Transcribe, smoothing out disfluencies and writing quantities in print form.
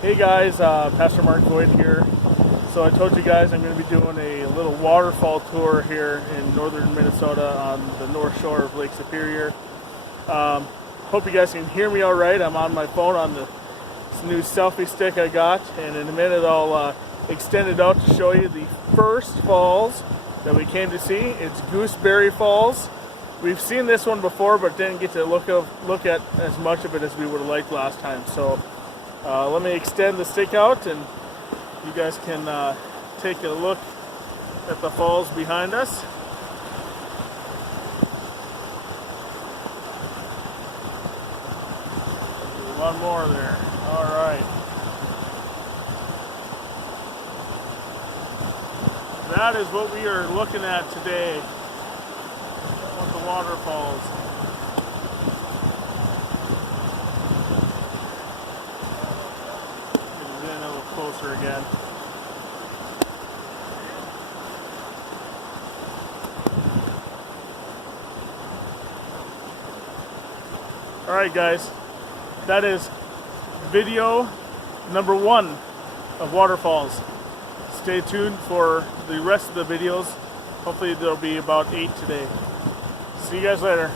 Hey guys, Pastor Mark Boyd here. So I told you guys I'm going to be doing a little waterfall tour here in northern Minnesota on the north shore of Lake Superior. Hope you guys can hear me all right. I'm on my phone on the new selfie stick I got, and in a minute I'll extend it out to show you the first falls that we came to see. It's Gooseberry Falls. We've seen this one before, but didn't get to look at as much of it as we would have liked last time. So let me extend the stick out, and you guys can take a look at the falls behind us. One more there. All right. That is what we are looking at today with the waterfalls. Get in a little closer again. All right, guys. That is video number 1 of waterfalls. Stay tuned for the rest of the videos. Hopefully there'll be about 8 today. See you guys later.